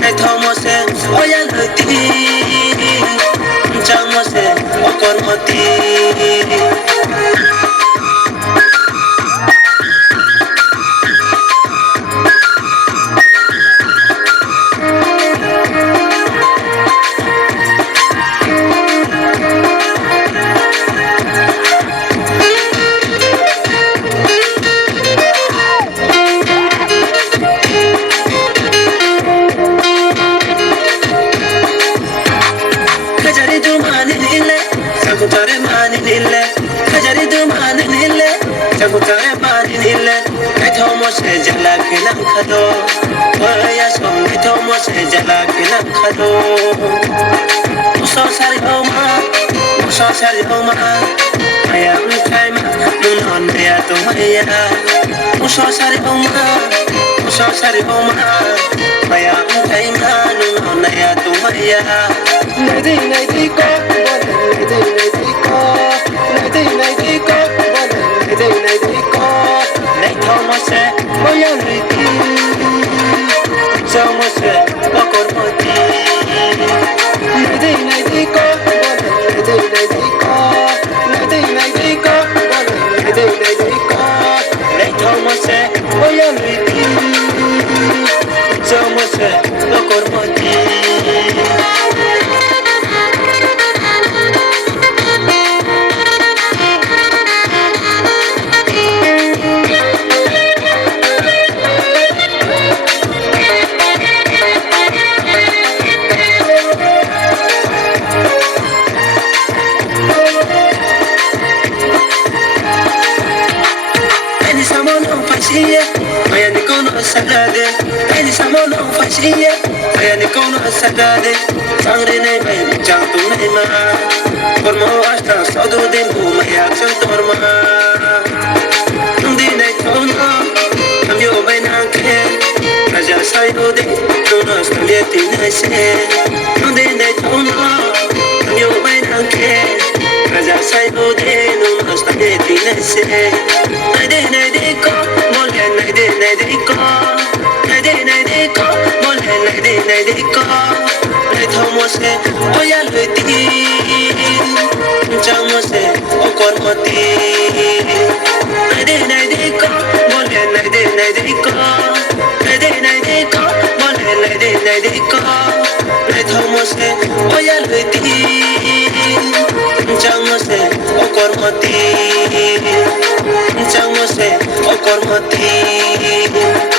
Này thò mò se oya lời ti Chẳng mò se o con mò ti se jala kilang khado Oya song ni thomo se jala kilang khado Muso sari oma Aya ukai ma nunon ya to maya Muso sari oma Aya ukai ma nunon ya to maya Nay di ko Nay thomo se oya liti Chamo se okor moti Nay di ko Nay thomo se oya liti Chamo se okor moti Sagade, any someone of Fashia, I am Kono Sagade, Sangre name, Jantu Nema, for more Ashta, Sodo de Maya, Santorma, Nundine Tono, and you may not care, Raja Saido de Jonas Kalieti Nese, Nundine Tono, and you may not care, Raja Saido de Jonas Kalieti Nese, I didn't go, Molly, I didn't go. Nay thomo se oya liti Chamo se okor moti Nay de ko mole nay de ko mole nay de ko Nay thomo se oya liti Chamo se okor moti